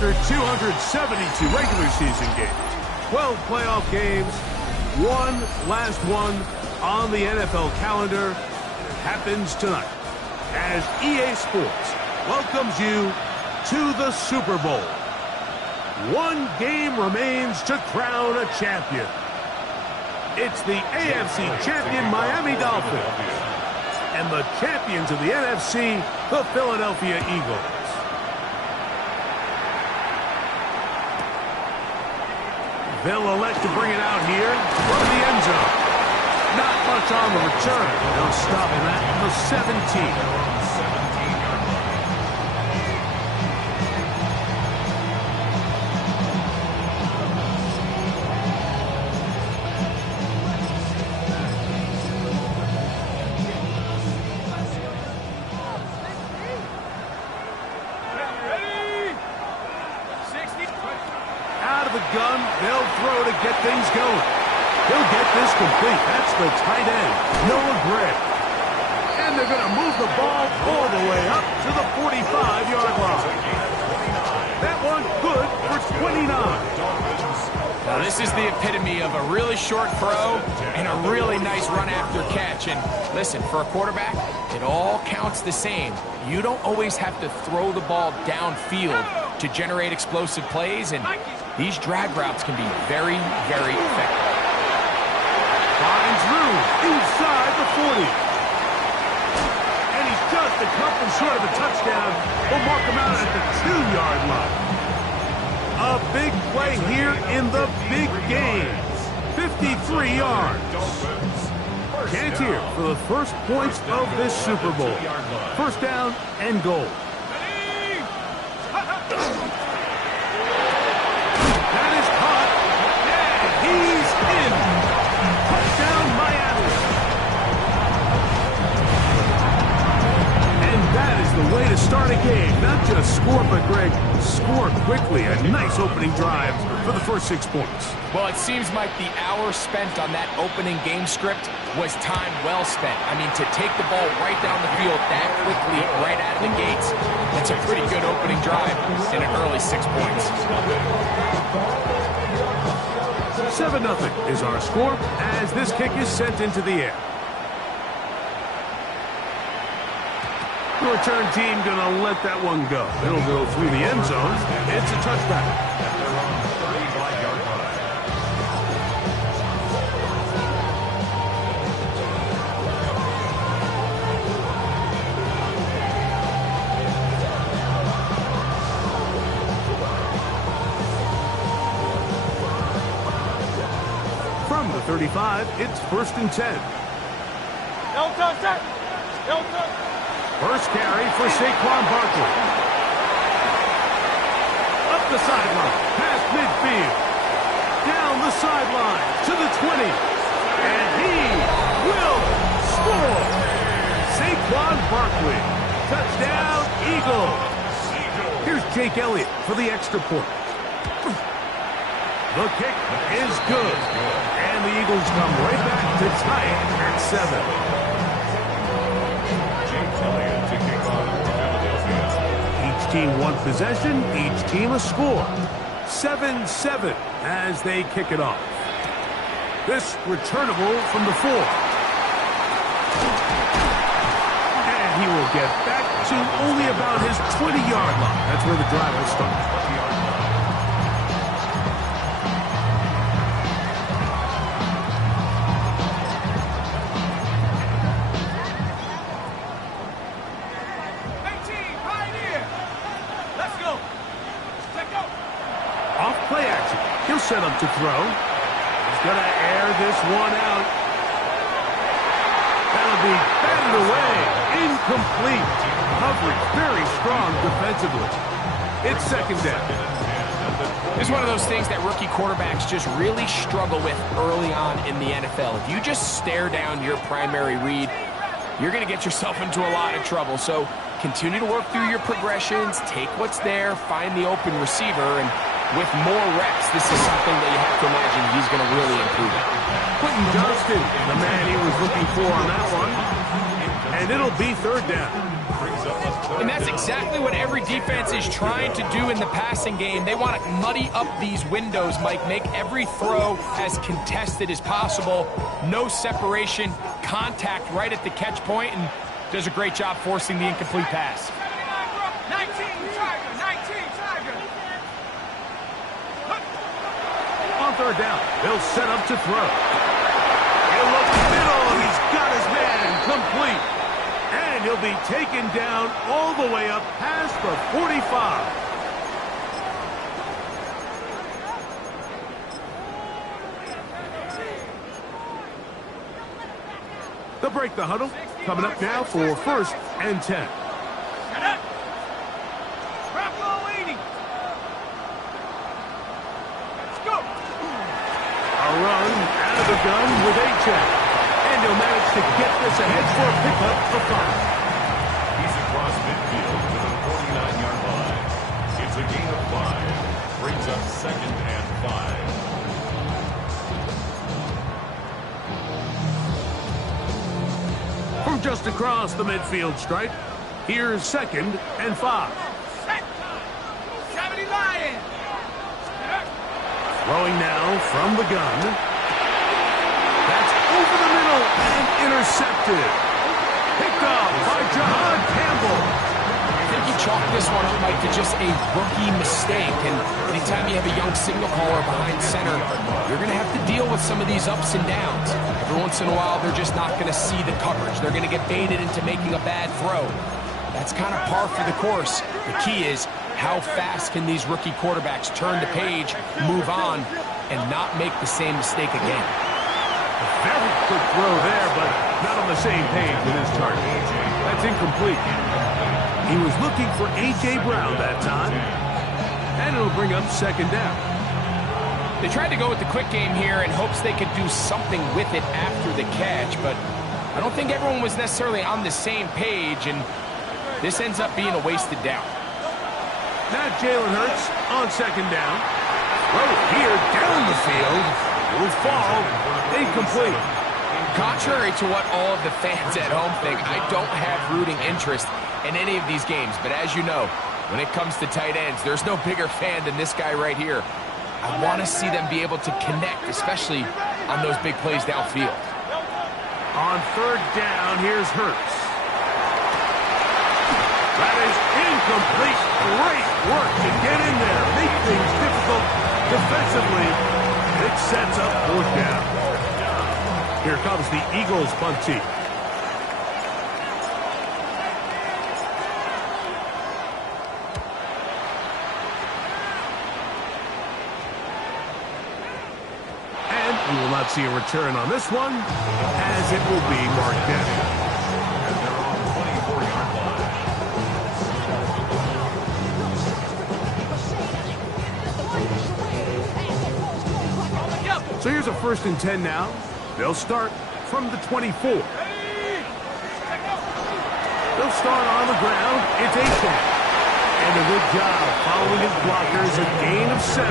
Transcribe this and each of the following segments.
After 272 regular season games, 12 playoff games, one last one on the NFL calendar, it happens tonight as EA Sports welcomes you to the Super Bowl. One game remains to crown a champion. It's the AFC champion Miami Dolphins and the champions of the NFC, the Philadelphia Eagles. They'll elect to bring it out here from the end zone. Not much on the return. They'll stop him at the 17. Gun, they'll throw to get things going. He'll get this complete. That's the tight end, Noah Gray. And they're going to move the ball all the way up to the 45-yard line. That one good for 29. Now this is the epitome of a really short throw and a really nice run after catch. And listen, for a quarterback, it all counts the same. You don't always have to throw the ball downfield to generate explosive plays, and these drag routes can be very, very effective. Finds room inside the 40. And he's just a couple short of a touchdown. We'll mark him out at the 2-yard line. A big play here in the big game. 53 yards. Cantier for the first points of this Super Bowl. First down and goal. That is caught. And he's in. Touchdown, Miami. And that is the way to start a game. Not just score, but, Greg, score quickly. A nice opening drive for the first 6 points. Well, it seems like the hour spent on that opening game script was time well spent. I mean, to take the ball right down the field that quickly, right out of the gates, that's a pretty good opening drive in an early 6 points. 7-0 is our score as this kick is sent into the air. The return team gonna let that one go. It'll go through the end zone. It's a touchback. From the 35, it's 1st and 10. First carry for Saquon Barkley. Up the sideline, past midfield. Down the sideline to the 20. And he will score. Saquon Barkley. Touchdown, Eagles. Here's Jake Elliott for the extra point. The kick is good. And the Eagles come right back to tie it at 7. Each team one possession, each team a score. 7-7 as they kick it off. This returnable from the 4. And he will get back to only about his 20-yard line. That's where the drive will start. Set up to throw. He's going to air this one out. That'll be batted away. Incomplete. Coverage very strong defensively. It's 2nd down. It's one of those things that rookie quarterbacks just really struggle with early on in the NFL. If you just stare down your primary read, you're going to get yourself into a lot of trouble. So continue to work through your progressions, take what's there, find the open receiver, and with more reps, this is something that you have to imagine he's going to really improve at. Quentin Johnston, the man he was looking for on that one. And it'll be 3rd down. And that's exactly what every defense is trying to do in the passing game. They want to muddy up these windows, Mike, make every throw as contested as possible. No separation, contact right at the catch point, and does a great job forcing the incomplete pass. 19, Tiger, 19, Tiger. On third down, they'll set up to throw. He'll look middle, and he's got his man complete. And he'll be taken down all the way up past the 45. They'll break the huddle. Coming up now for 1st and 10. Run out of the gun with Achane. And he'll manage to get this ahead for a pickup of 5. He's across midfield to the 49-yard line. It's a gain of 5. Brings up 2nd and 5. From just across the midfield stripe, here's 2nd and 5. Throwing now from the gun. That's over the middle and intercepted. Picked up by John Campbell. I think you chalk this one up, Mike, to just a rookie mistake. And anytime you have a young signal caller behind center, you're going to have to deal with some of these ups and downs. Every once in a while, they're just not going to see the coverage. They're going to get baited into making a bad throw. That's kind of par for the course. The key is, how fast can these rookie quarterbacks turn the page, move on, and not make the same mistake again? A very quick throw there, but not on the same page with his target. That's incomplete. He was looking for A.J. Brown that time, and it'll bring up 2nd down. They tried to go with the quick game here in hopes they could do something with it after the catch, but I don't think everyone was necessarily on the same page, and this ends up being a wasted down. Now Jalen Hurts on 2nd down. Throw here down the field. Will fall. Incomplete. Contrary to what all of the fans at home think, I don't have rooting interest in any of these games. But as you know, when it comes to tight ends, there's no bigger fan than this guy right here. I want to see them be able to connect, especially on those big plays downfield. On 3rd down, here's Hurts. That is incomplete. Great work to get in there. Make things difficult defensively. It sets up 4th down. Here comes the Eagles punt team. And we will not see a return on this one, as it will be marked down. So here's a 1st and 10 now. They'll start from the 24. They'll start on the ground. It's Achane. And a good job following his blockers. A gain of 7.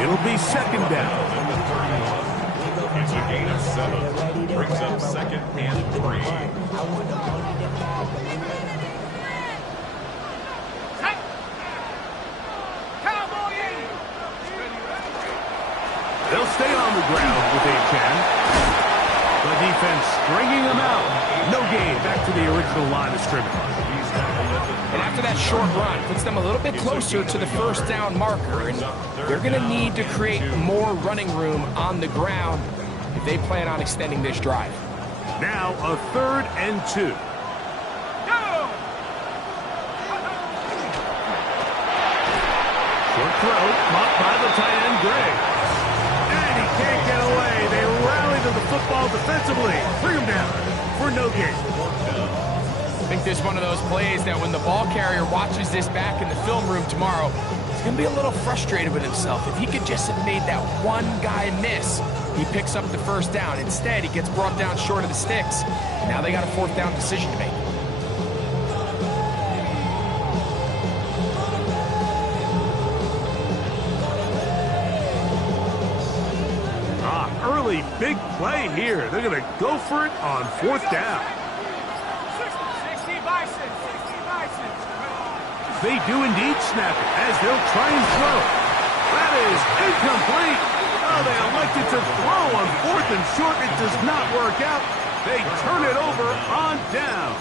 It'll be 2nd down. It's a gain of 7. Brings up 2nd and 3. They'll stay on the ground with Achane. The defense stringing them out. No gain. Back to the original line of scrimmage. And after that short run, puts them a little bit closer to the 1st down marker. And they're going to need to create more running room on the ground if they plan on extending this drive. Now a 3rd and 2. Short throw. Caught by the tight end, Gray. Can't get away. They rally to the football defensively. Bring him down for no gain. I think this is one of those plays that when the ball carrier watches this back in the film room tomorrow, he's going to be a little frustrated with himself. If he could just have made that one guy miss, he picks up the 1st down. Instead, he gets brought down short of the sticks. Now they got a 4th down decision to make. Early big play here. They're going to go for it on 4th down. 60 Bison, 60 Bison. They do indeed snap it as they'll try and throw. That is incomplete. Oh, they elected to throw on 4th and short. It does not work out. They turn it over on down.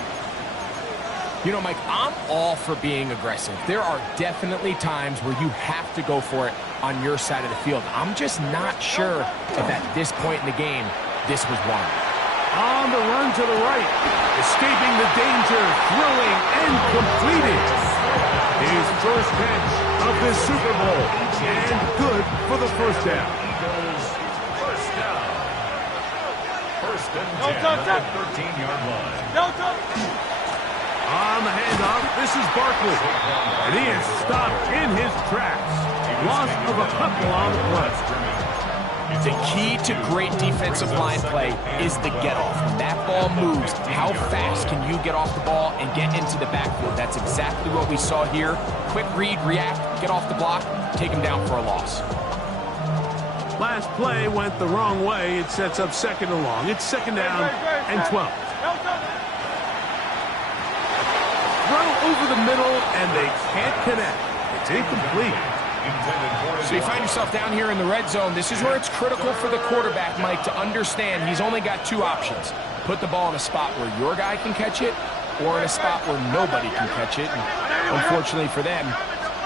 You know, Mike, I'm all for being aggressive. There are definitely times where you have to go for it on your side of the field. I'm just not sure if at this point in the game, this was one. On the run to the right, escaping the danger, throwing and completing. His first catch of this Super Bowl, and good for the first down. First down. First and 10 at the 13-yard line. On the handoff, this is Barkley. And he is stopped in his tracks. Loss of a couple on the play. The key to great defensive line play is the get-off. When that ball moves, how fast can you get off the ball and get into the backfield? That's exactly what we saw here. Quick read, react, get off the block, take him down for a loss. Last play went the wrong way. It sets up second and long. It's second down and 12. Throw over the middle, and they can't connect. It's incomplete. So you find yourself down here in the red zone. This is where it's critical for the quarterback, Mike, to understand he's only got two options. Put the ball in a spot where your guy can catch it, or in a spot where nobody can catch it. And unfortunately for them,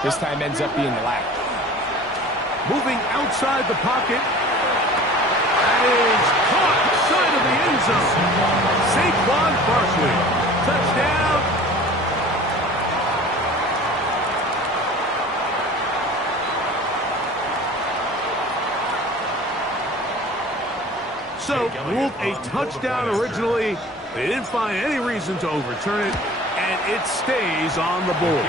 this time ends up being the latter. Moving outside the pocket. That is caught side of the end zone. Saquon Barkley. Touchdown. So, ruled a touchdown originally. They didn't find any reason to overturn it, and it stays on the board.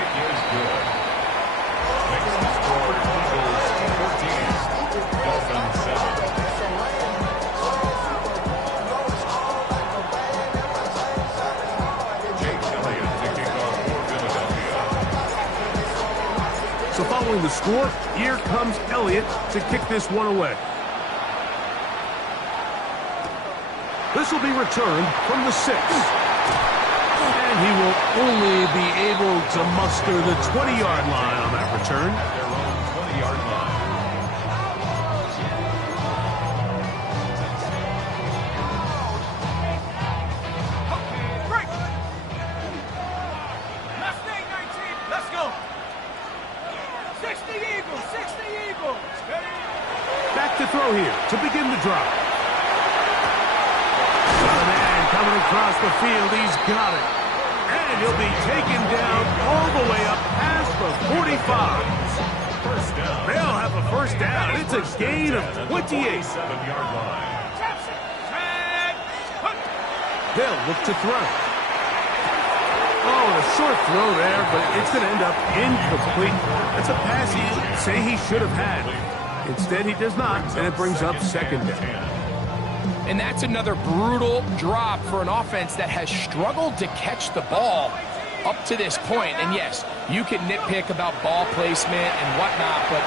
So following the score, here comes Elliott to kick this one away. This will be returned from the 6. And he will only be able to muster the 20-yard line on that return. Their own 20-yard line. Break. Mustang 19. Let's go. 60 Eagles. 60 Eagles. Back to throw here to begin the drive. Coming across the field, he's got it. And he'll be taken down all the way up past the 45. First down. They'll have a first down. It's a gain of 28. 7-yard line. They'll look to throw. Oh, a short throw there, but it's going to end up incomplete. That's a pass he'd say he should have had. Instead, he does not, and it brings up second down. And that's another brutal drop for an offense that has struggled to catch the ball up to this point. And yes, you can nitpick about ball placement and whatnot, but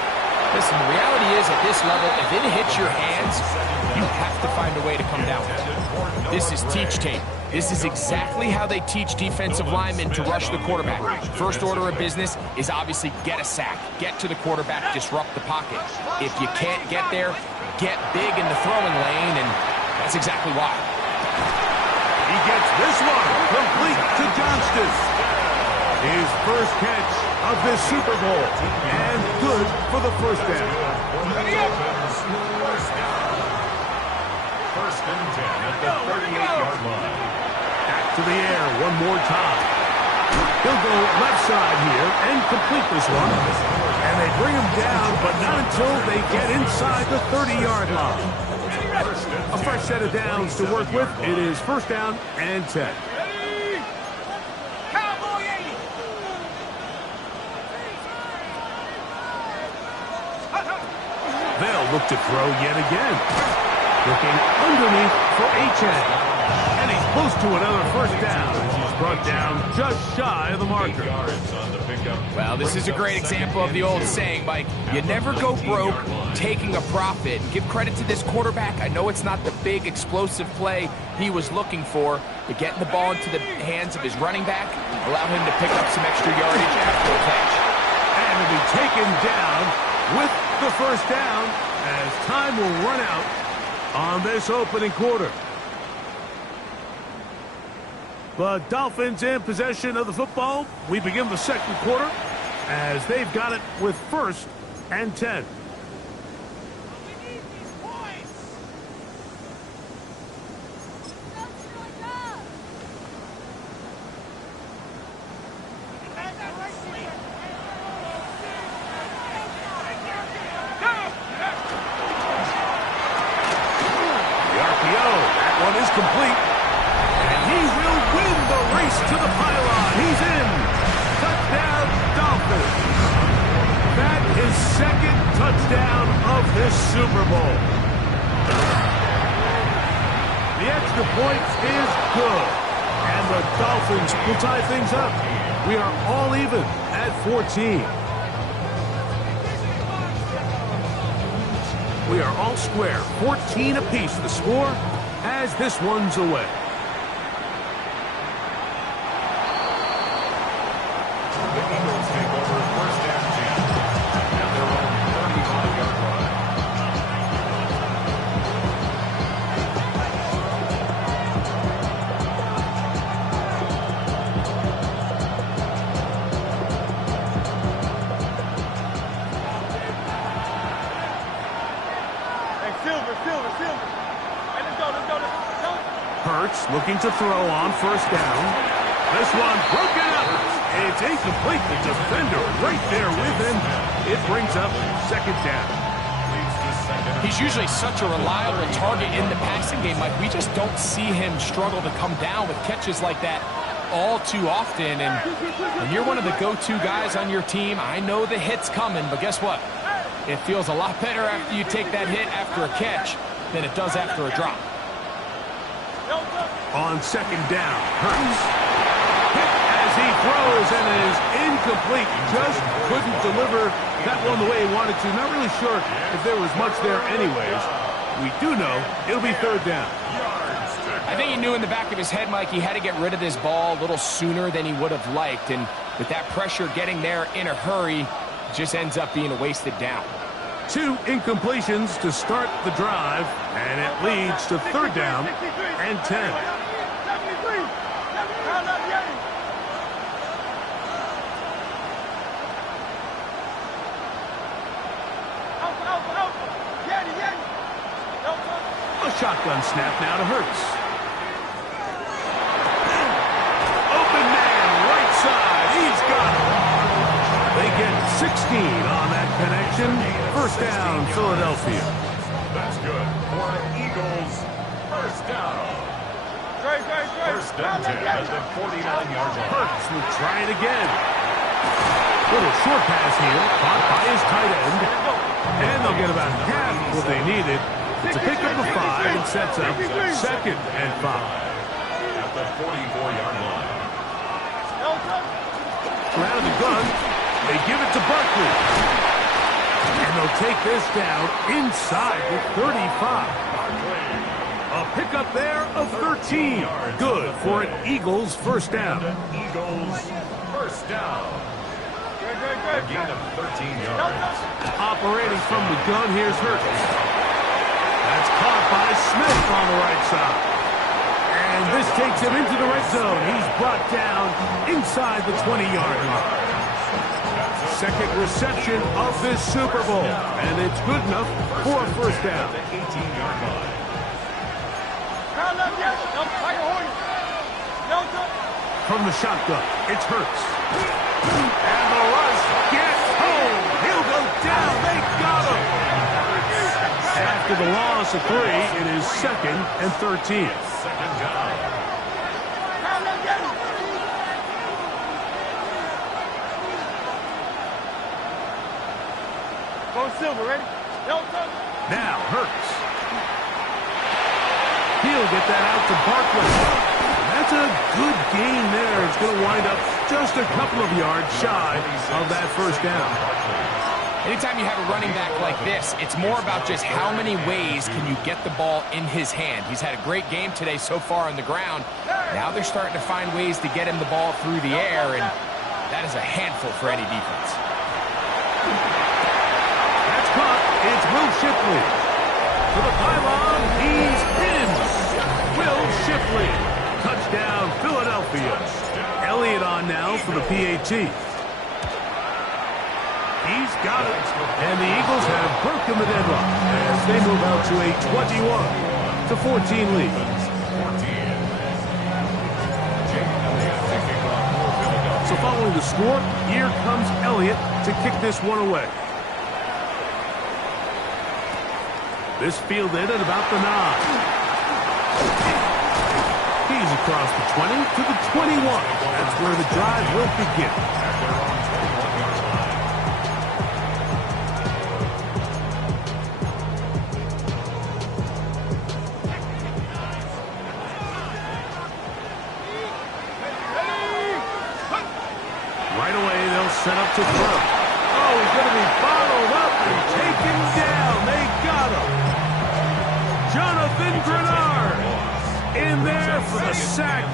listen, the reality is at this level, if it hits your hands, you have to find a way to come down with it. This is teach tape. This is exactly how they teach defensive linemen to rush the quarterback. First order of business is obviously get a sack, get to the quarterback, disrupt the pocket. If you can't get there, get big in the throwing lane, and that's exactly why. He gets this one complete to Johnston. His first catch of this Super Bowl, and good for the first down. First and 10 at the 38-yard line. Back to the air one more time. He'll go left side here and complete this one. And they bring him down, but not until they get inside the 30-yard line. A fresh set of downs to work with. It is first down and 10. Cowboy 80. They'll look to throw yet again. Looking underneath for Achane. And he's close to another first down. brought down just shy of the marker. Well, this is a great example of the old saying, Mike. You never go broke taking a profit. Give credit to this quarterback. I know it's not the big explosive play he was looking for, but getting the ball into the hands of his running back allowed him to pick up some extra yardage after the catch. And to be taken down with the first down as time will run out on this opening quarter. The Dolphins in possession of the football. We begin the second quarter as they've got it with 1st and 10. The RPO, that one is complete. And he will win the race to the pylon. He's in. Touchdown, Dolphins. That is 2nd touchdown of this Super Bowl. The extra point is good. And the Dolphins will tie things up. We are all even at 14. We are all square. 14 apiece the score as this one's away. The Eagles take over 1st and 10 at their own 35-yard line. Hey, Silver. Hey, let's go. Hurts looking to throw on 1st down. This one broken up. It's incomplete. The defender right there with him. It brings up 2nd down. He's usually such a reliable target in the passing game, Mike. We just don't see him struggle to come down with catches like that all too often. And when you're one of the go-to guys on your team, I know the hit's coming, but guess what? It feels a lot better after you take that hit after a catch than it does after a drop. On 2nd down, Hurts. Hit as he throws and it is incomplete. Just couldn't deliver that one the way he wanted to. Not really sure if there was much there anyways. We do know it'll be 3rd down. I think he knew in the back of his head, Mike, he had to get rid of this ball a little sooner than he would have liked. And with that pressure getting there in a hurry, it just ends up being a wasted down. 2 incompletions to start the drive, and it leads to 3rd down and 10. A shotgun snap now to Hurts. Open man, right side. He's got it. They get 16 on that connection. 1st down, Philadelphia. That's good for Eagles. 1st down. 1st and 10 at the 49-yard line. Hurts will try it again. Little short pass here, caught by his tight end. And they'll get about half what they needed. It's a pickup of 5 and sets up 2nd and 5. At the 44-yard line. Out of the gun, they give it to Barkley. And they'll take this down inside the 35. A pickup there of 13. Good for an Eagles 1st down. Eagles 1st down. A gain of 13 yards. Operating from the gun, here's Hurts. That's caught by Smith on the right side. And this takes him into the red zone. He's brought down inside the 20-yard line. 2nd reception of this Super Bowl. And it's good enough for a 1st down. The 18-yard line. From the shotgun, it's Hurts. And the rush gets home. He'll go down. They got him. After the loss of 3, it is 2nd and 13. 2nd down. Go Silver, ready? Now Hurts. He'll get that out to Barkley. That's That's a good gain there. It's going to wind up just a couple of yards shy of that first down. Anytime you have a running back like this, it's more about just how many ways can you get the ball in his hand. He's had a great game today so far on the ground. Now they're starting to find ways to get him the ball through the air, and that is a handful for any defense. That's caught. It's Will Shipley. To the pylon, he's in. Will Shipley. Touchdown, Philadelphia. Elliott on now for the PAT. He's got it. And the Eagles have broken the deadlock as they move out to a 21-14 lead. So following the score, here comes Elliott to kick this one away. This fielded at about the 9. He's across the 20 to the 21. That's where the drive will begin. Right away, they'll set up to throw. Oh, he's going to be followed up and taken down. They got him. Jonathan Grenard in there for the sack.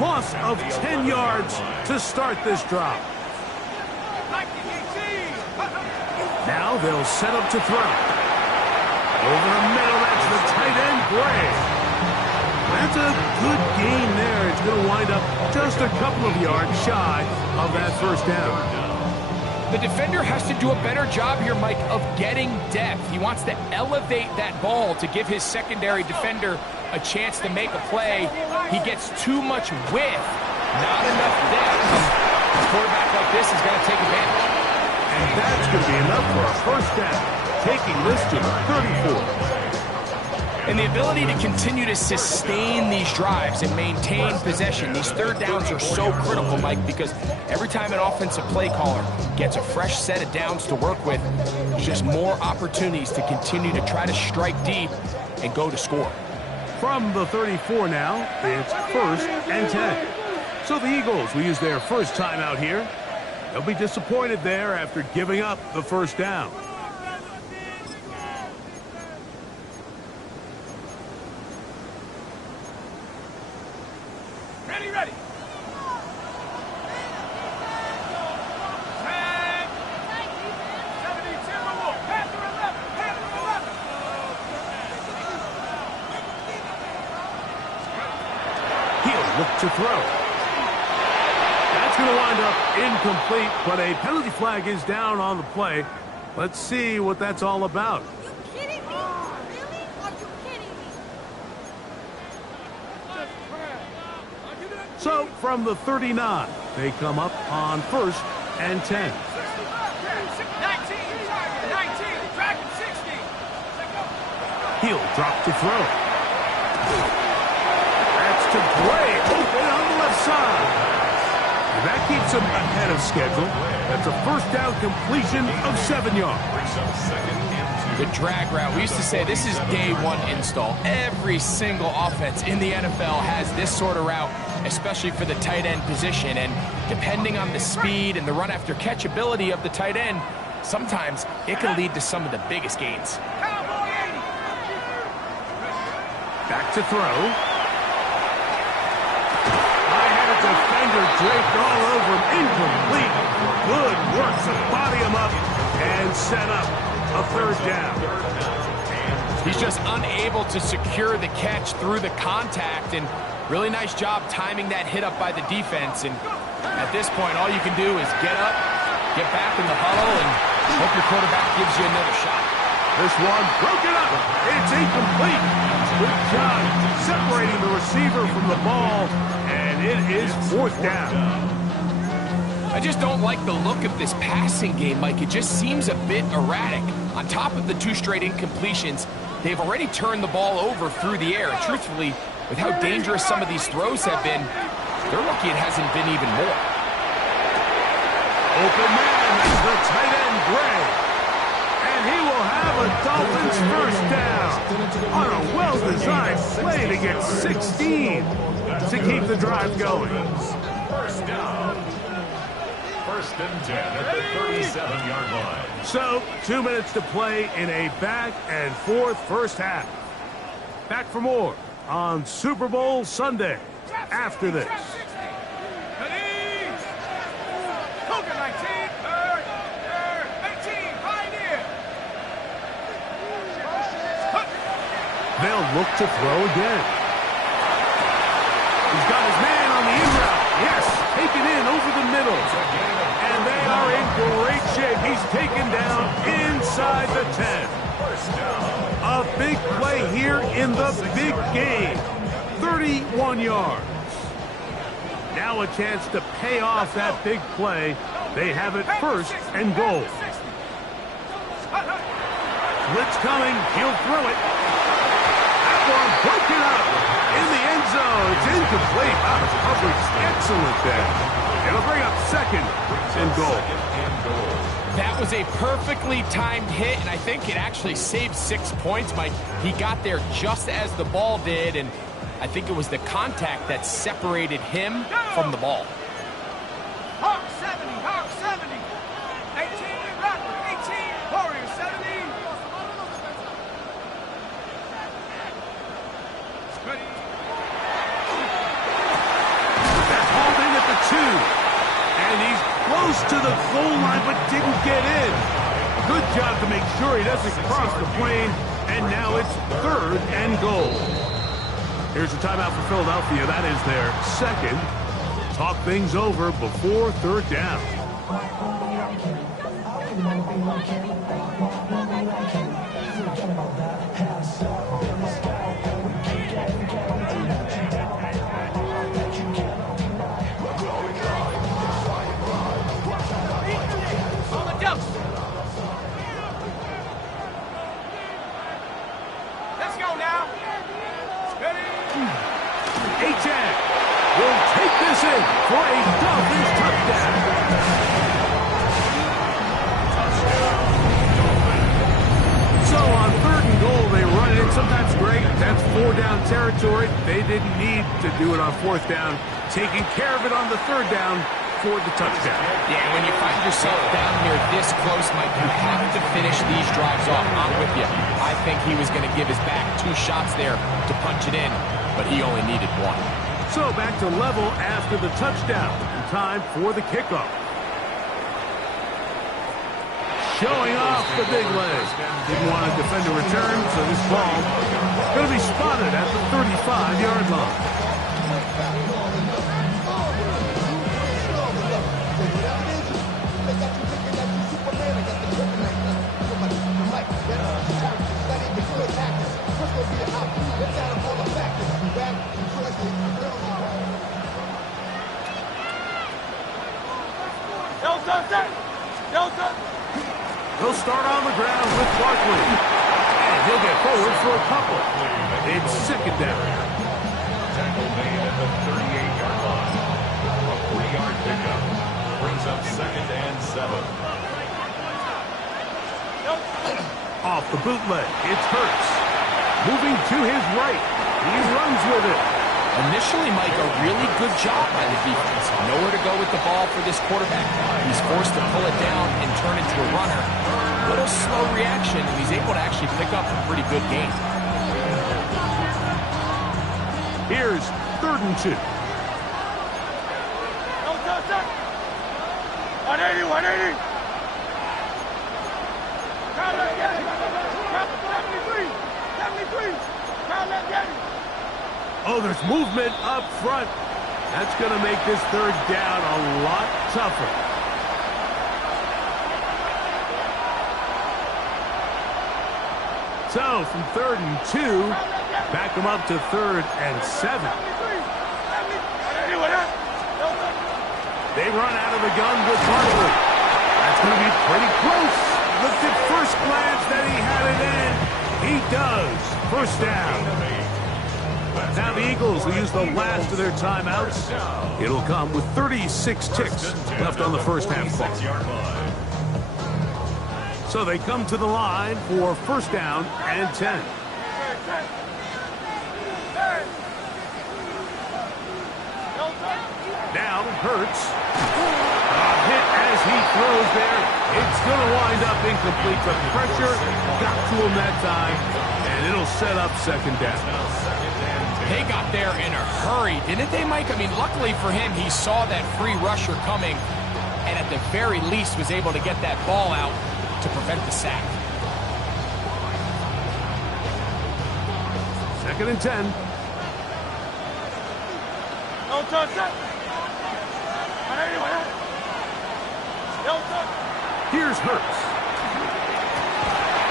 Loss of 10 yards to start this drive. Now they'll set up to throw. Over the middle, that's the tight end, Gray. That's a good gain there. It's going to wind up just a couple of yards shy of that first down. The defender has to do a better job here, Mike, of getting depth. He wants to elevate that ball to give his secondary defender a chance to make a play. He gets too much width, not enough depth. A quarterback like this is going to take advantage. And that's going to be enough for a first down, taking this to the 34. And the ability to continue to sustain these drives and maintain possession. These third downs are so critical, Mike, because every time an offensive play caller gets a fresh set of downs to work with, there's just more opportunities to continue to try to strike deep and go to score. From the 34 now, it's 1st and 10. So the Eagles will use their first time out here. They'll be disappointed there after giving up the first down. Ready. He'll look to throw. That's going to wind up incomplete, but a penalty flag is down on the play. Let's see what that's all about. Are you kidding me? Really? Are you kidding me? So from the 39, they come up on 1st and 10. 19, Dragon 60. He'll drop to throw. That's to Gray, open on the left side. And that keeps him ahead of schedule. That's a first down completion of 7 yards. The drag route, we used to say this is day one install. Every single offense in the NFL has this sort of route, especially for the tight end position. And depending on the speed and the run after catch ability of the tight end, sometimes it can lead to some of the biggest gains. Back to throw. Defender draped all over him, incomplete. Good work to body him up and set up a third down. He's just unable to secure the catch through the contact, and really nice job timing that hit up by the defense. And at this point, all you can do is get up, get back in the huddle, and hope your quarterback gives you another shot. This one broken up. It's incomplete. Good job separating the receiver from the ball, and it is 4th down. I just don't like the look of this passing game, Mike. It just seems a bit erratic. On top of the 2 straight incompletions, they've already turned the ball over through the air. And truthfully, with how dangerous some of these throws have been, they're lucky it hasn't been even more. Open man is the tight end, Gray. And he will will have a Dolphins first down on a well-designed play to get 16 to keep the drive going. First down. First and 10 at the 37-yard line. So, 2 minutes to play in a back-and-forth first half. Back for more on Super Bowl Sunday after this. They'll look to throw again. He's got his man on the in route. Yes, taken in over the middle. And they are in great shape. He's taken down inside the 10. A big play here in the big game. 31 yards. Now a chance to pay off that big play. They have it first and goal. Blitz coming. He'll throw it. Broken up in the end zone. It's incomplete. Coverage excellent there. It'll bring up second and goal. That was a perfectly timed hit, and I think it actually saved 6 points, Mike. He got there just as the ball did, and I think it was the contact that separated him from the ball. Hawk 70, Hawk 70. 18, Rockford, 18, Warriors 70. That's holding at the 2. And he's close to the goal line, but didn't get in. Good job to make sure he doesn't cross the plane. And now it's third and goal. Here's a timeout for Philadelphia. That is their second. Talk things over before third down. Let's go now. A-Tech will take this in for a Dolphins touchdown. So on third and goal, they run it. Sometimes great. That's 4-down territory. They didn't need to do it on fourth down. Taking care of it on the third down for the touchdown. Yeah, when you find yourself down here this close, Mike, you have to finish these drives off. I'm with you. I think he was going to give his back 2 shots there to punch it in, but he only needed 1. So back to level after the touchdown. And time for the kickoff. Showing off the big leg. Didn't want to defend a return, so this ball is going to be spotted at the 35-yard line. He'll start on the ground with Barkley. And he'll get forward for a couple. It's second down. Tackle made at the 38-yard line. A 3-yard pickup brings up second and 7. Off the bootleg, it's Hurts. Moving to his right. He runs with it. Initially, Mike, a really good job by the defense. Nowhere to go with the ball for this quarterback. He's forced to pull it down and turn into a runner. Little slow reaction, and he's able to actually pick up a pretty good gain. Here's third and 2. 180, 180. 73. Oh, there's movement up front. That's going to make this third down a lot tougher. So, from third and 2, back them up to third and 7. They run out of the gun with Barkley. That's going to be pretty close. Looked at first glance that he had it in. He does. First down. Now the Eagles will use the last of their timeouts. It'll come with 36 ticks left on the first half clock. So they come to the line for first down and 10. Now Hurts. A hit as he throws there. It's going to wind up incomplete, but pressure got to him that time, and it'll set up second down. They got there in a hurry, didn't they, Mike? I mean, luckily for him, he saw that free rusher coming, and at the very least was able to get that ball out to prevent the sack. Second and 10. Don't touch it. Here's Hurts.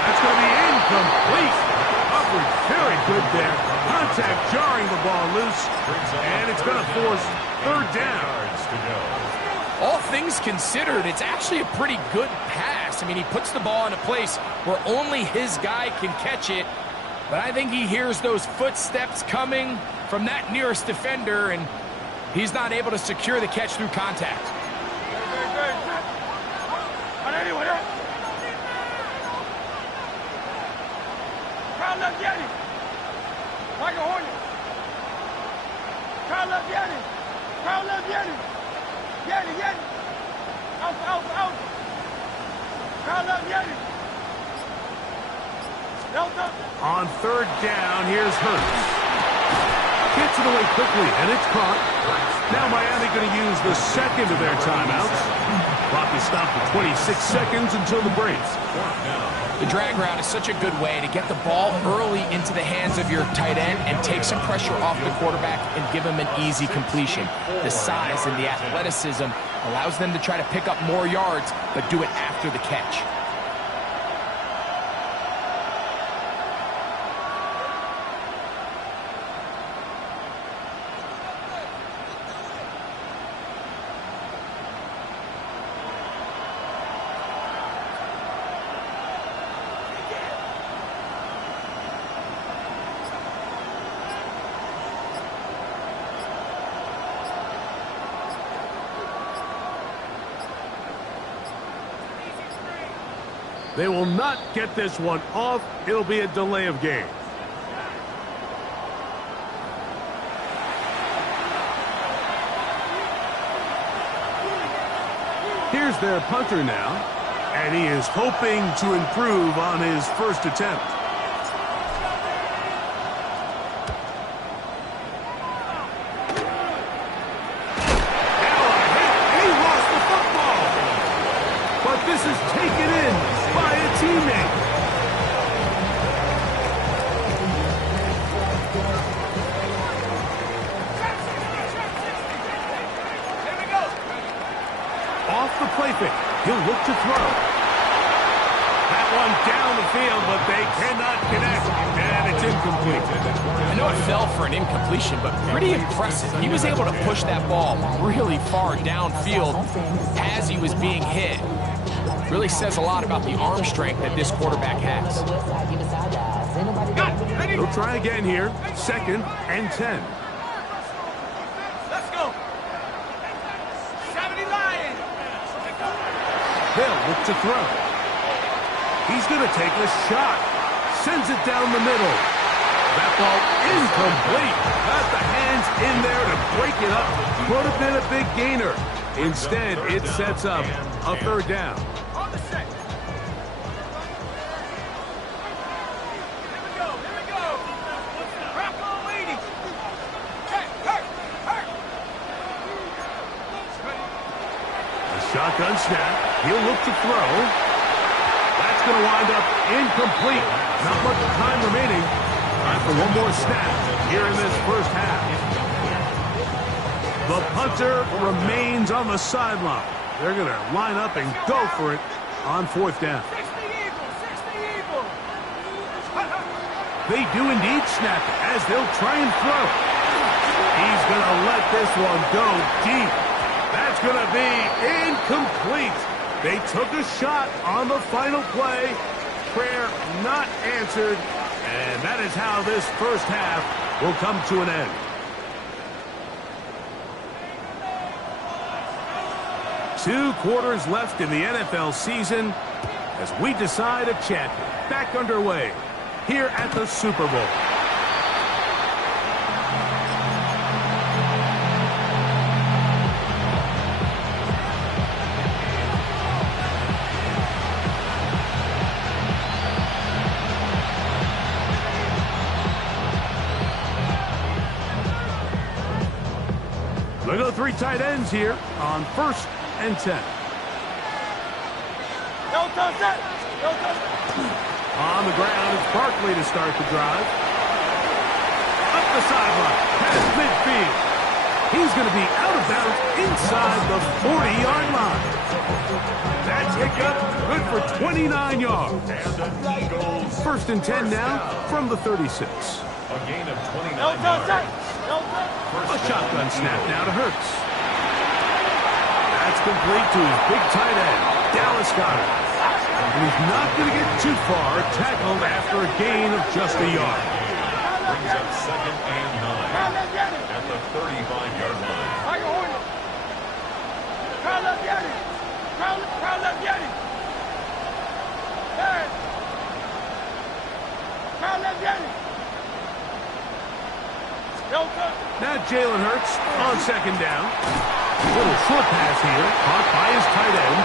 That's going to be incomplete. Coverage very good there. Contact jarring the ball loose, and it's going to force third down. All things considered, it's actually a pretty good pass. I mean, he puts the ball in a place where only his guy can catch it, but I think he hears those footsteps coming from that nearest defender, and he's not able to secure the catch through contact. On third down, here's Hurts. Gets it away quickly, and it's caught. Now Miami going to use the second of their timeouts. Clock is stopped for 26 seconds until the break. The drag route is such a good way to get the ball early into the hands of your tight end and take some pressure off the quarterback and give him an easy completion. The size and the athleticism allows them to try to pick up more yards, but do it after the catch. They will not get this one off. It'll be a delay of game. Here's their punter now, and he is hoping to improve on his first attempt. Now a hit, and he lost the football. But this is taken in by a teammate. Off the play fake, he'll look to throw. That one down the field, but they cannot connect, and it's incomplete. I know it fell for an incompletion, but pretty impressive. He was able to push that ball really far downfield as he was being hit. Really says a lot about the arm strength that this quarterback has. He'll try again here. Second and 10. Let's go. 70 Lions. They'll look to throw. He's going to take a shot. Sends it down the middle. That ball incomplete. Got the hands in there to break it up. Could have been a big gainer. Instead, it sets up a third down. On the set. Here we go. Here we go. Rocco leading. Hurt. A shotgun snap. He'll look to throw. That's going to wind up incomplete. Not much time remaining. Time for one more snap here in this first half. The punter remains on the sideline. They're going to line up and go for it on fourth down. 60 Eagles. They do indeed snap it as they'll try and throw. He's going to let this one go deep. That's going to be incomplete. They took a shot on the final play. Prayer not answered. And that is how this first half will come to an end. Two quarters left in the NFL season. as we decide a champion. Back underway here at the Super Bowl. Look at the three tight ends here on 1st and 10. On the ground, it's Barkley to start the drive. Up the sideline, past midfield. He's going to be out of bounds inside the 40-yard line. That's hiccup, good for 29 yards. 1st and 10 now from the 36. A gain of 29 yards. A shotgun snap now to Hurts. That's complete to his big tight end, Dallas Goedert. And he's not going to get too far, tackled after a gain of just a yard. Brings up 2nd and 9 at the 35-yard line. Now Jalen Hurts on 2nd down. Little short pass here, caught by his tight end.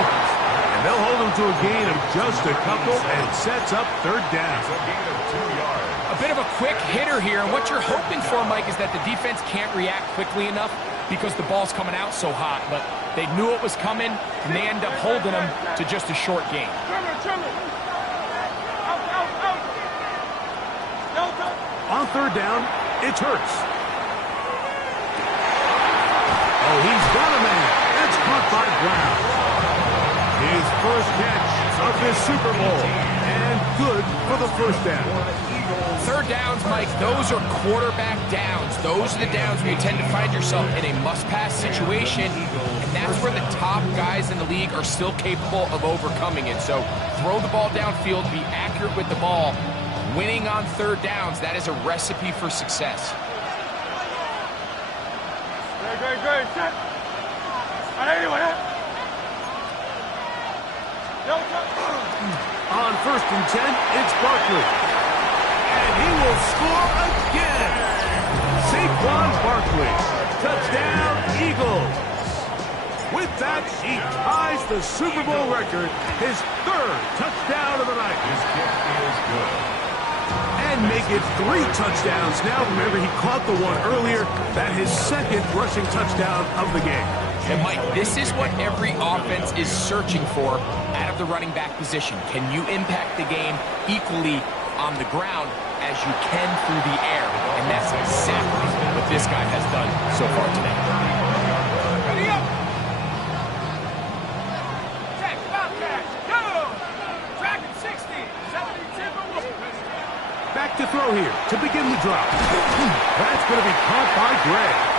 And they'll hold him to a gain of just a couple and sets up 3rd down. A gain of 2 yards. A bit of a quick hitter here, and what you're hoping for, Mike, is that the defense can't react quickly enough because the ball's coming out so hot. But they knew it was coming, and they end up holding them to just a short gain. On 3rd down, it's Hurts. Oh, he's got a man. That's caught by Brown. His first catch of this Super Bowl. And good for the 1st down. 3rd downs, Mike, those are quarterback downs. Those are the downs where you tend to find yourself in a must-pass situation, and that's where the top guys in the league are still capable of overcoming it. So throw the ball downfield, be accurate with the ball. Winning on 3rd downs, that is a recipe for success. On 1st and 10, it's Barkley. And he will score again. Saquon Barkley. Touchdown, Eagles. With that, he ties the Super Bowl record, his 3rd touchdown of the night. His kick is good. And make it 3 touchdowns now. Remember, he caught the one earlier. That his 2nd rushing touchdown of the game. And Mike, this is what every offense is searching for out of the running back position. Can you impact the game equally on the ground as you can through the air? And that's exactly what this guy has done so far today. Ready up! Check, Bobcat, go! Dragon 60, 70 Timberwolves. Back to throw here to begin the drive. That's going to be caught by Gray.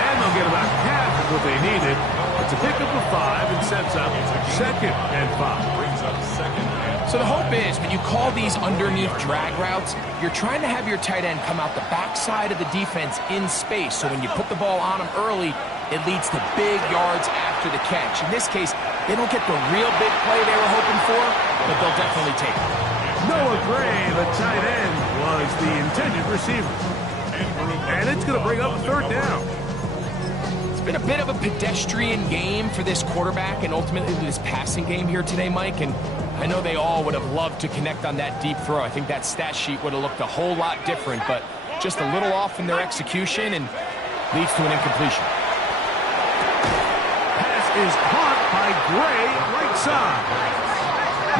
And they'll get about half of what they needed. It's a pickup of 5 and sets up 2nd and 5. Brings up 2nd and So the hope is when you call these underneath drag routes, you're trying to have your tight end come out the backside of the defense in space. So when you put the ball on him early, it leads to big yards after the catch. In this case, they don't get the real big play they were hoping for, but they'll definitely take it. Noah Gray, the tight end, was the intended receiver. And it's going to bring up 3rd down. It's been a bit of a pedestrian game for this quarterback and ultimately this passing game here today, Mike. And I know they all would have loved to connect on that deep throw. I think that stat sheet would have looked a whole lot different, but just a little off in their execution and leads to an incompletion. Pass is caught by Gray, right side.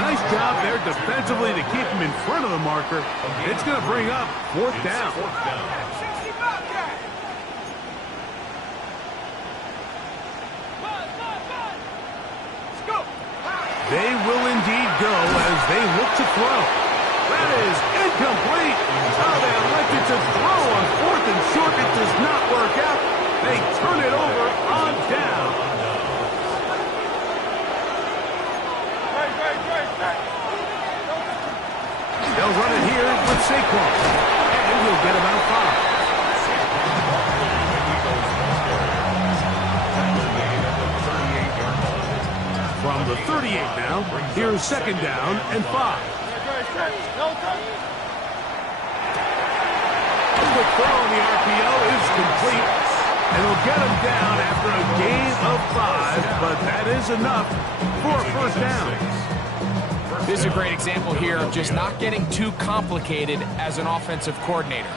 Nice job there defensively to keep him in front of the marker. It's going to bring up 4th down. 4th down. 60 Bobcat. Let's go. They will indeed go as they look to throw. That is incomplete. Now they elected to throw on 4th and short. It does not work out. They turn it over on down. They'll run it here with Saquon. And he'll get about 5. From the 38 now. Here's second down and 5. The throw on the RPO is complete. And it'll get him down after a gain of 5, but that is enough for a first down. This is a great example here of just not getting too complicated as an offensive coordinator.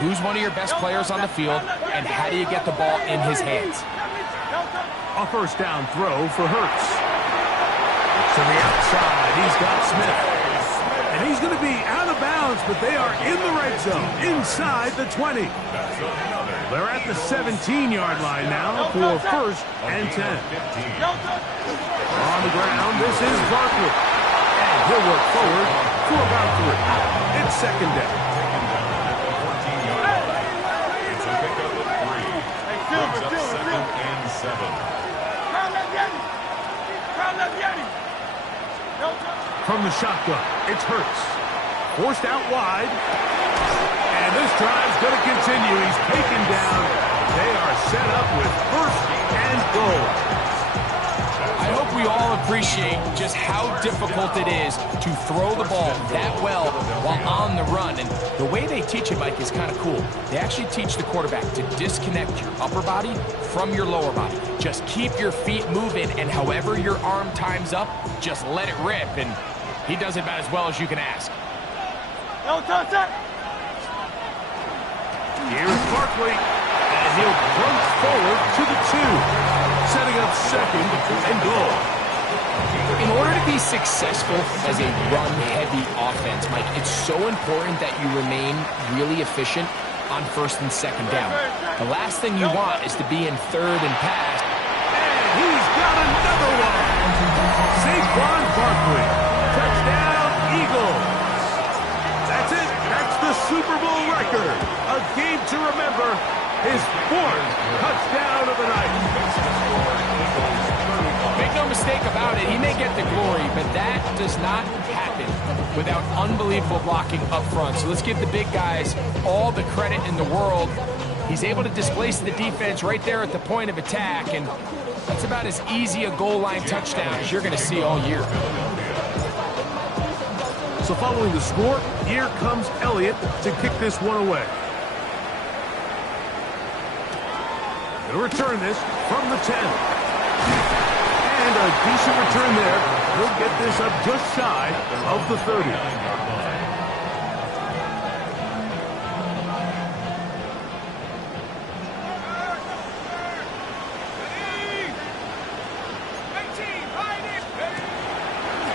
Who's one of your best players on the field, and how do you get the ball in his hands? A first down throw for Hurts. To the outside, he's got Smith. And he's going to be out of bounds, but they are in the red zone, inside the 20. They're at the 17-yard line now for first and 10. On the ground, this is Barkley. And he'll work forward for about 3. It's second down. It's a pickup of 3. Brings up second and 7. From the shotgun, it's Hurts. Forced out wide. And this drive's going to continue. He's taken down. They are set up with first and goal. I hope we all appreciate just how difficult it is to throw the ball that well while on the run. And the way they teach it, Mike, is kind of cool. They actually teach the quarterback to disconnect your upper body from your lower body. Just keep your feet moving, and however your arm times up, just let it rip. And he does it about as well as you can ask. Here's Barkley, and he'll plunge forward to the 2, setting up second and goal. In order to be successful as a run-heavy offense, Mike, it's so important that you remain really efficient on first and second down. The last thing you want is to be in third and pass. And he's got another one. Saquon Barkley. Touchdown, Eagles. That's it. That's the Super Bowl record. A game to remember. His 4th touchdown of the night. Make no mistake about it, he may get the glory, but that does not happen without unbelievable blocking up front. So let's give the big guys all the credit in the world. He's able to displace the defense right there at the point of attack, and that's about as easy a goal line touchdown as you're going to see all year. So following the score, here comes Elliott to kick this one away. He'll return this from the 10. And a decent return there. He'll get this up just shy of the 30.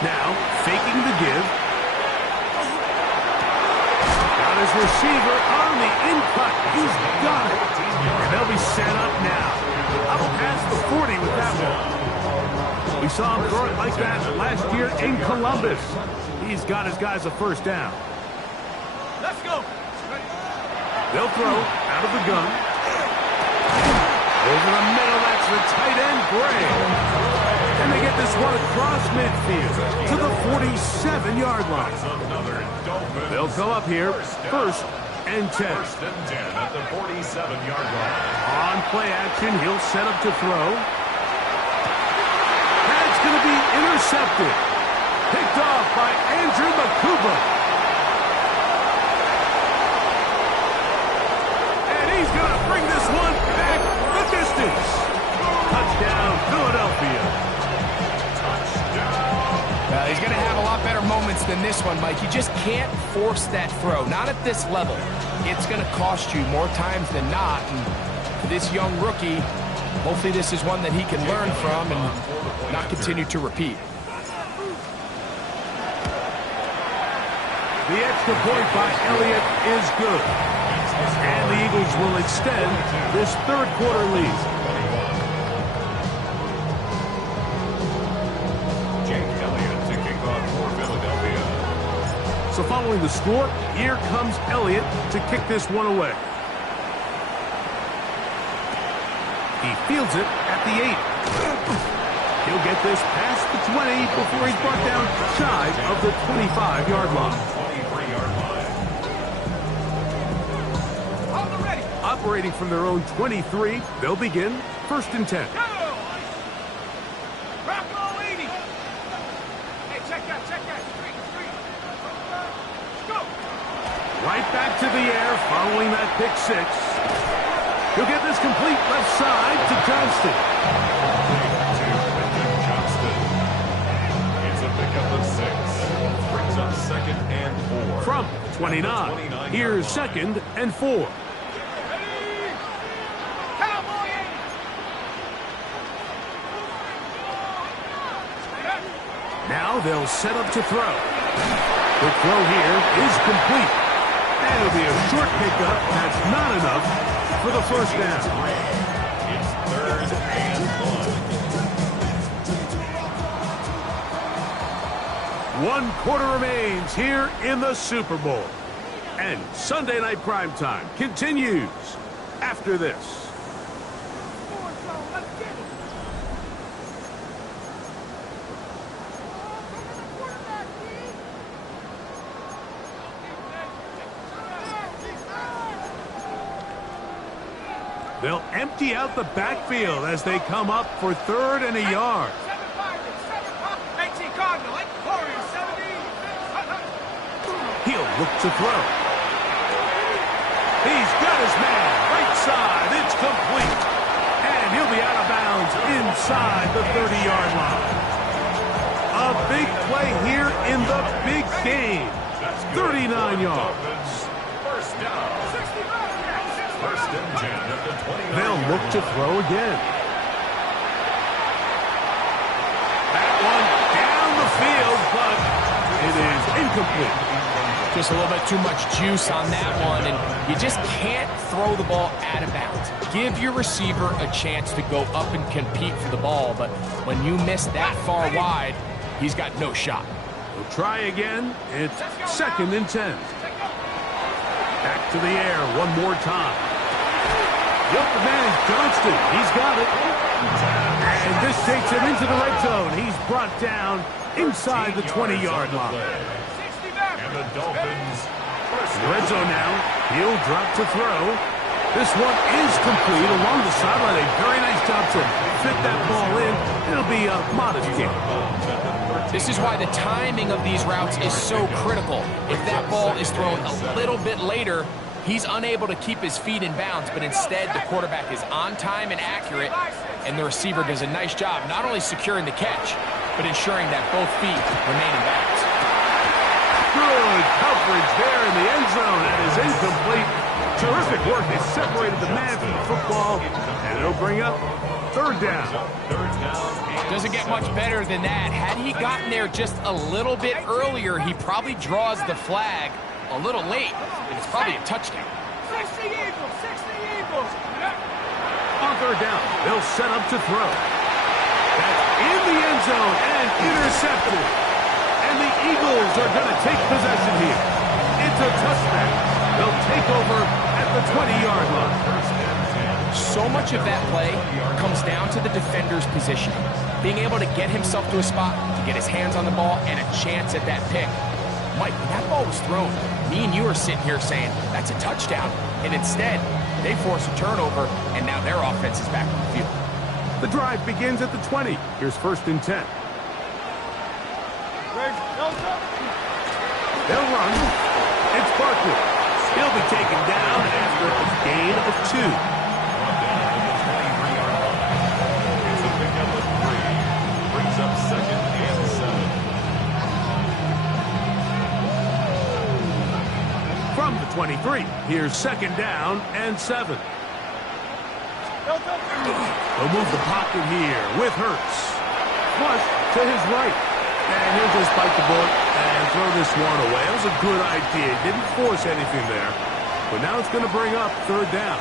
Now, faking the give. Got his receiver on the in-cut. He's got it. And they'll be set up now. Up past the 40 with that one. We saw him throw it like that last year in Columbus. He's got his guys a first down. Let's go. They'll throw out of the gun. Over the middle, that's the tight end, Gray. And they get this one across midfield to the 47-yard line. They'll come up here, first and 10. First and 10 at the 47-yard line. On play action, he'll set up to throw. That's going to be intercepted. Picked off by Andrew Makuba. And he's going to bring this one back the distance. Touchdown, Philadelphia. Well, he's going to have a lot better moments than this one, Mike. You just can't force that throw. Not at this level. It's going to cost you more times than not. And for this young rookie, hopefully this is one that he can learn from and not continue to repeat. The extra point by Elliott is good. And the Eagles will extend this third quarter lead. So following the score, here comes Elliott to kick this one away. He fields it at the 8. He'll get this past the 20 before he's brought down shy of the 25-yard line. Operating from their own 23, they'll begin first and 10. back to the air following that pick six. He'll get this complete left side to Johnston. To Quentin Johnston. It's a pickup of 6. Brings up second and 4. From 29, here's second and 4. Now they'll set up to throw. The throw here is complete. And it'll be a short pickup. That's not enough for the first down. It's third and 1. 1 quarter remains here in the Super Bowl. And Sunday Night Primetime continues after this. They'll empty out the backfield as they come up for third and a yard. He'll look to throw. He's got his man. Right side. It's complete. And he'll be out of bounds inside the 30-yard line. A big play here in the big game. 39 yards. First down. First and 10 at the 29. They'll look to throw again. That one down the field, but it is incomplete. Just a little bit too much juice on that one, and you just can't throw the ball out of bounds. Give your receiver a chance to go up and compete for the ball, but when you miss that far wide, he's got no shot. We'll try again. It's second and 10. Back to the air one more time. The open man is Johnston. He's got it. And this takes him into the red zone. He's brought down inside the 20-yard line. And the Dolphins. Red zone now. He'll drop to throw. This one is complete along the sideline. A very nice job to fit that ball in. It'll be a modest gain. This is why the timing of these routes is so critical. If that ball is thrown a little bit later, he's unable to keep his feet in bounds, but instead the quarterback is on time and accurate, and the receiver does a nice job not only securing the catch, but ensuring that both feet remain in bounds. Good coverage there in the end zone. That is incomplete. Terrific work. They separated the man from the football, and it'll bring up third down. Doesn't get much better than that. Had he gotten there just a little bit earlier, he probably draws the flag a little late, and it's probably a touchdown. 60 Eagles, 60 Eagles. On third down, they'll set up to throw. That's in the end zone and intercepted. And the Eagles are going to take possession here. It's a touchdown. They'll take over at the 20-yard line. So much of that play comes down to the defender's positioning. Being able to get himself to a spot, to get his hands on the ball, and a chance at that pick. Mike, when that ball was thrown, me and you are sitting here saying, that's a touchdown. And instead, they force a turnover, and now their offense is back on the field. The drive begins at the 20. Here's first and 10. They'll run. It's Barkley. He'll be taken down after a gain of 2. Brought down at the 23-yard line. It's a pickup of 3. Brings up second and 7. From the 23, here's second down and 7. They'll move the pocket here with Hurts. Flush to his right. And he'll just bite the bullet and throw this one away. That was a good idea. Didn't force anything there. But now it's going to bring up third down.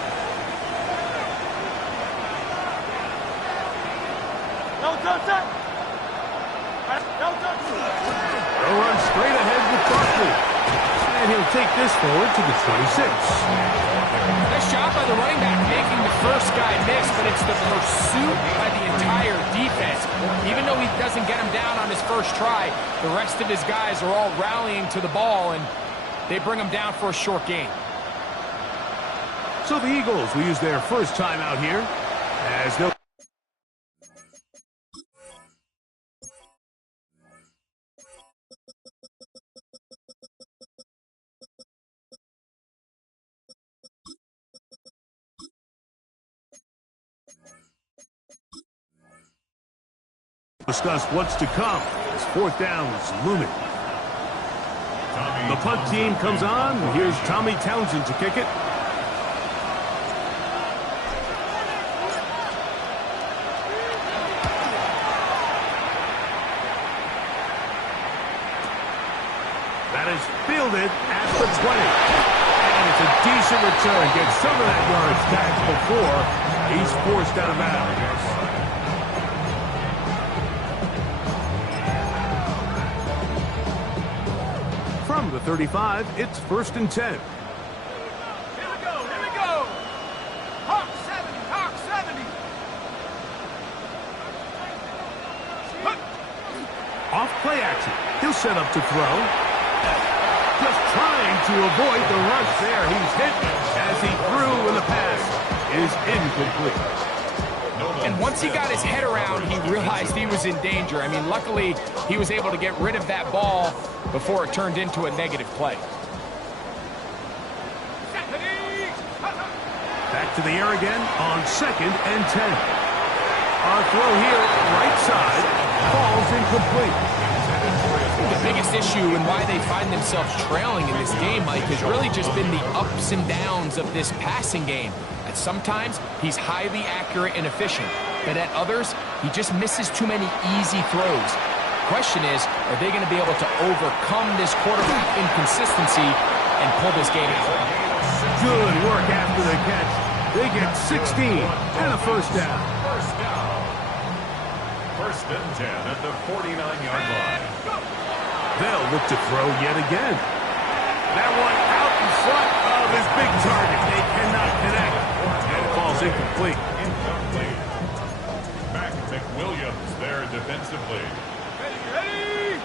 They'll run straight ahead with Barkley. And he'll take this forward to the 26. Nice job by the running back making the first guy miss, but it's the pursuit by the entire defense. Even though he doesn't get him down on his first try, the rest of his guys are all rallying to the ball, and they bring him down for a short gain. So the Eagles will use their first time out here as they'll Discuss what's to come as fourth down is looming. The punt team comes on. Here's Tommy Townsend to kick it. That is fielded at the 20. And it's a decent return. Gets some of that yardage back before he's forced out of bounds. From the 35, it's 1st and 10. Here we go, here we go. Hawk 70, Hawk 70. Off play action. He'll set up to throw. Just trying to avoid the rush there. He's hit as he threw, and the pass is incomplete. And once he got his head around, he realized he was in danger. I mean, luckily, he was able to get rid of that ball before it turned into a negative play. Back to the air again on 2nd and 10. Our throw here, right side, falls incomplete. The biggest issue and why they find themselves trailing in this game, Mike, has really just been the ups and downs of this passing game. At sometimes, he's highly accurate and efficient, but at others, he just misses too many easy throws. Question is, are they going to be able to overcome this quarterback inconsistency and pull this game out? Good work after the catch. They get 16 and a first down. First and 10 at the 49-yard line. They'll look to throw yet again. That one out in front of his big target. They cannot connect. And it falls incomplete. Incomplete. Back to Williams there defensively. Ready?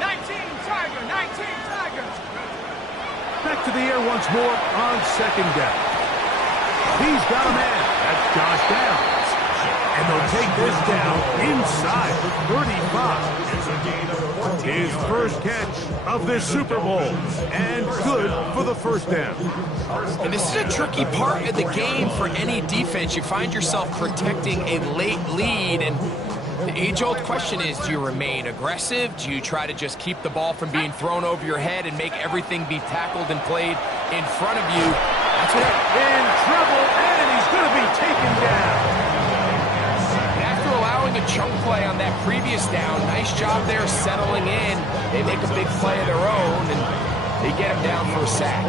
19 Tiger, 19 Tiger. Back to the air once more on 2nd down. He's got a man. That's Josh Downs. And they'll take this down inside the 35. It's a gain of 14 His yards. first catch of this Super Bowl. And good for the first down. And this is a tricky part of the game for any defense. You find yourself protecting a late lead, and the age-old question is, do you remain aggressive? Do you try to just keep the ball from being thrown over your head and make everything be tackled and played in front of you? That's what In trouble, and he's going to be taken down. And after allowing a chunk play on that previous down, nice job there settling in. They make a big play of their own, and they get him down for a sack.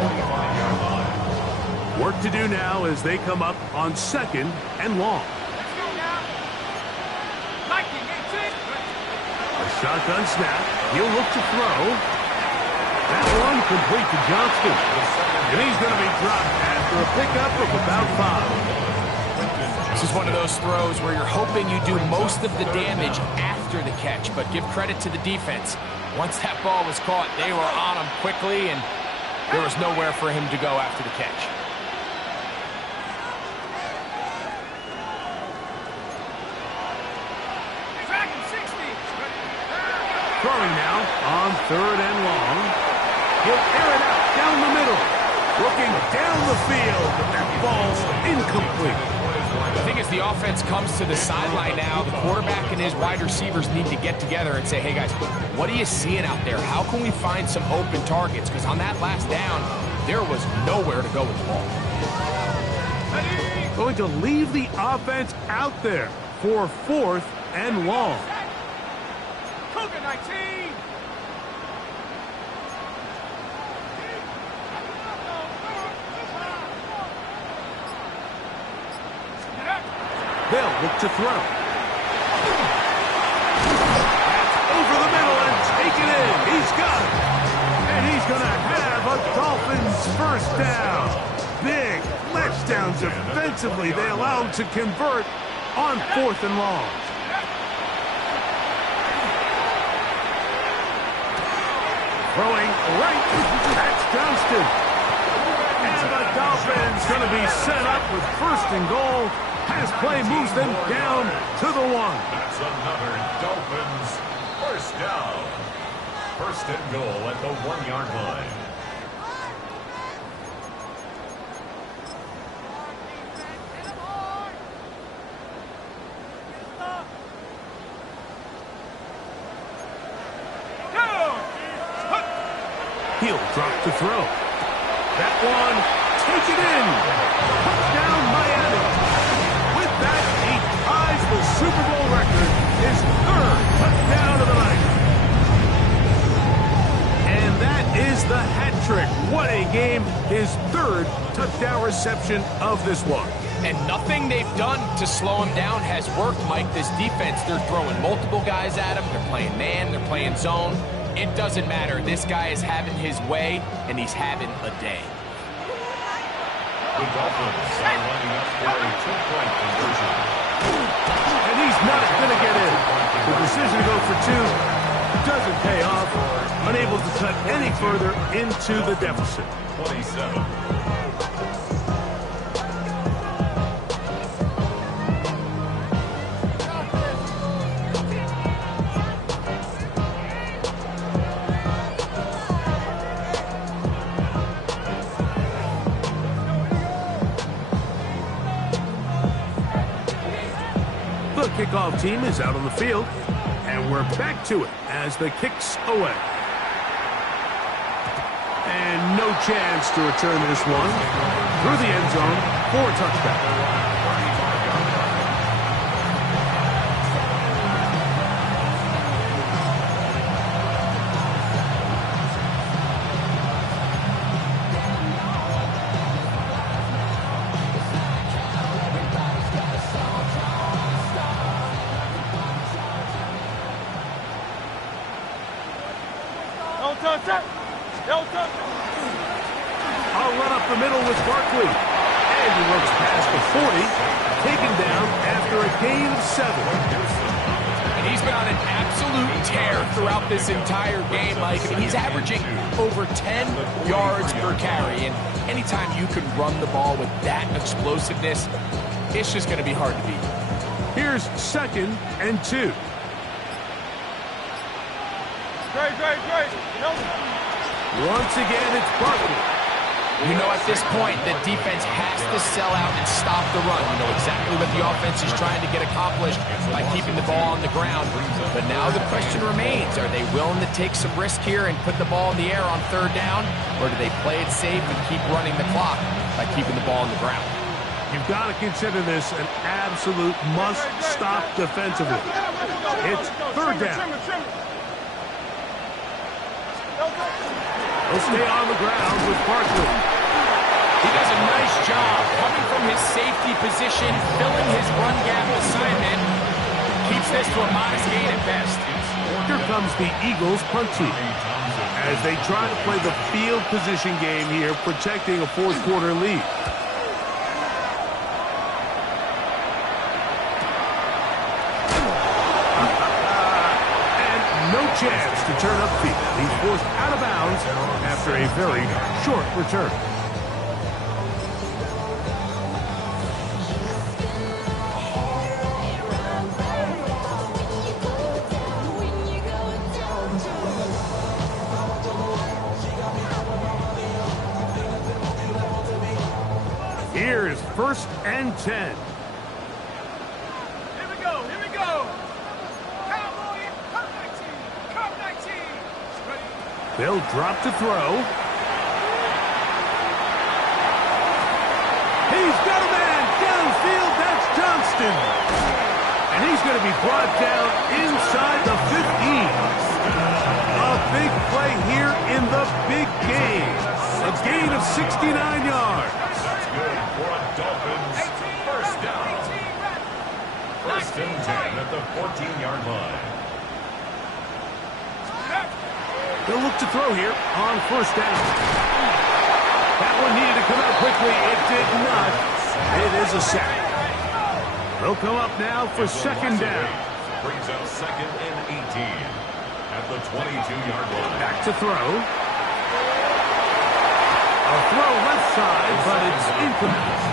Work to do now as they come up on 2nd and long. Let's go now. 19, 18. A shotgun snap. He'll look to throw. That one complete to Johnston. And he's going to be dropped after a pickup of about 5. This is one of those throws where you're hoping you do most of the damage after the catch, but give credit to the defense. Once that ball was caught, they were on him quickly, and there was nowhere for him to go after the catch. Dragon 60. Throwing now on 3rd and long. He'll air it out down the middle. Looking down the field, but that ball's incomplete. The thing is, the offense comes to the sideline now. The quarterback and his wide receivers need to get together and say, hey, guys, what are you seeing out there? How can we find some open targets? Because on that last down, there was nowhere to go with the ball. Going to leave the offense out there for 4th and long. Cougar 19. They'll look to throw. Over the middle and take it in. He's got it. And he's going to have a Dolphins first down. Big letdowns defensively. They allow him to convert on 4th and long. Throwing right. That's Johnston. And the Dolphins going to be set up with 1st and goal. As play moves them down to the 1. That's another Dolphins first down. 1st and goal at the 1-yard line. He'll drop to throw. That one, take it in. Touchdown, Miami. With that, he ties the Super Bowl record, his third touchdown of the night. And that is the hat trick. What a game. His third touchdown reception of this one. And nothing they've done to slow him down has worked, Mike. This defense, they're throwing multiple guys at him. They're playing man, they're playing zone. It doesn't matter. This guy is having his way, and he's having a day. The Dolphins are lining up for a two-point conversion. And he's not going to get in. The decision to go for two doesn't pay off. Unable to cut any further into the deficit. 27. The kickoff team is out on the field, and we're back to it as the kick's away. And no chance to return this one through the end zone for a touchdown. I'll run up the middle with Barkley. And he works past the 40, taken down after a gain of 7. And he's been on an absolute tear throughout this entire game, Mike. I mean, he's averaging over 10 yards per carry. And anytime you can run the ball with that explosiveness, it's just going to be hard to beat. Here's 2nd and 2. Once again, it's Barkley. You know, at this point, the defense has to sell out and stop the run. You know exactly what the offense is trying to get accomplished by keeping the ball on the ground. But now the question remains, are they willing to take some risk here and put the ball in the air on 3rd down? Or do they play it safe and keep running the clock by keeping the ball on the ground? You've got to consider this an absolute must-stop defensively. It's 3rd down. He'll stay on the ground with Barkley. He does a nice job coming from his safety position, filling his run gap assignment. Keeps this to a modest gain at best. Here comes the Eagles punt team as they try to play the field position game here, protecting a 4th-quarter lead. No chance to turn upfield. He's forced out of bounds after a very short return. Here is 1st and 10. They'll drop to throw. He's got a man downfield. That's Johnston. And he's going to be brought down inside the 15. A big play here in the big game. A gain of 69 yards. That's good for a Dolphins 1st down. 1st and 10 at the 14-yard line. They'll look to throw here on 1st down. That one needed to come out quickly. It did not. It is a sack. They'll come up now for 2nd down. Brings up 2nd and 18 at the 22-yard line. Back to throw. A throw left side, but it's incomplete.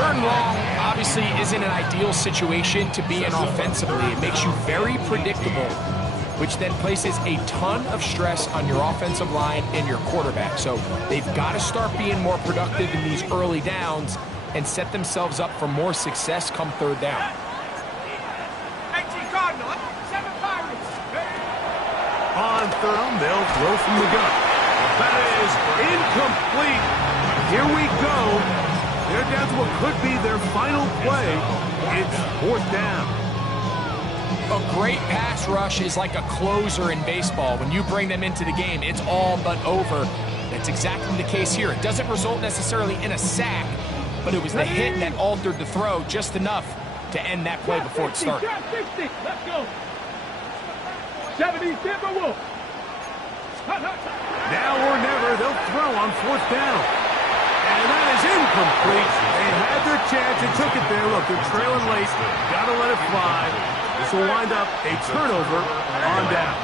3rd and long obviously isn't an ideal situation to be in offensively. It makes you very predictable, which then places a ton of stress on your offensive line and your quarterback. So they've got to start being more productive in these early downs and set themselves up for more success come 3rd down. 18 Cardinals, 7 Pirates. On 3rd, they'll throw from the gun. That is incomplete. Here we go. They're down to what could be their final play. It's 4th down. A great pass rush is like a closer in baseball. When you bring them into the game, it's all but over. That's exactly the case here. It doesn't result necessarily in a sack, but it was the hit that altered the throw just enough to end that play before it started. Let's go. 70, Timberwolves. Now or never, they'll throw on 4th down. And that is incomplete. They had their chance and took it there. Look, they're trailing late. Got to let it fly. This will wind up a turnover on down.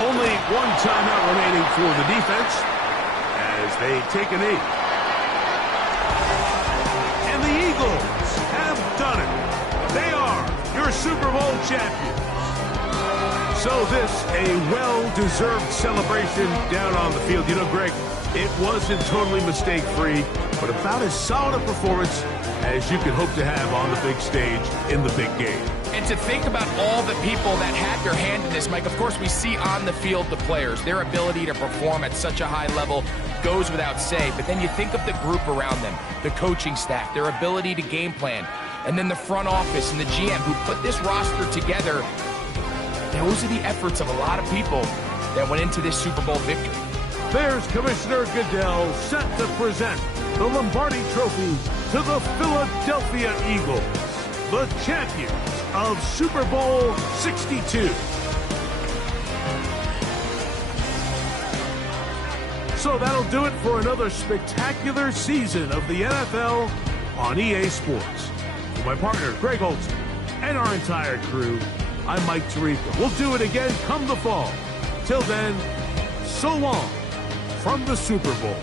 Only one timeout remaining for the defense as they take a knee. And the Eagles have done it. They are your Super Bowl champions. So this, a well-deserved celebration down on the field. You know, Greg, it wasn't totally mistake-free, but about as solid a performance as you could hope to have on the big stage in the big game. And to think about all the people that had their hand in this, Mike, of course we see on the field the players. Their ability to perform at such a high level goes without say. But then you think of the group around them, the coaching staff, their ability to game plan, and then the front office and the GM who put this roster together. Those are the efforts of a lot of people that went into this Super Bowl victory. There's Commissioner Goodell set to present the Lombardi Trophy to the Philadelphia Eagles, the champions of Super Bowl 62. So that'll do it for another spectacular season of the NFL on EA Sports. For my partner, Greg Olsen, and our entire crew, I'm Mike Tirico. We'll do it again come the fall. Till then, so long from the Super Bowl.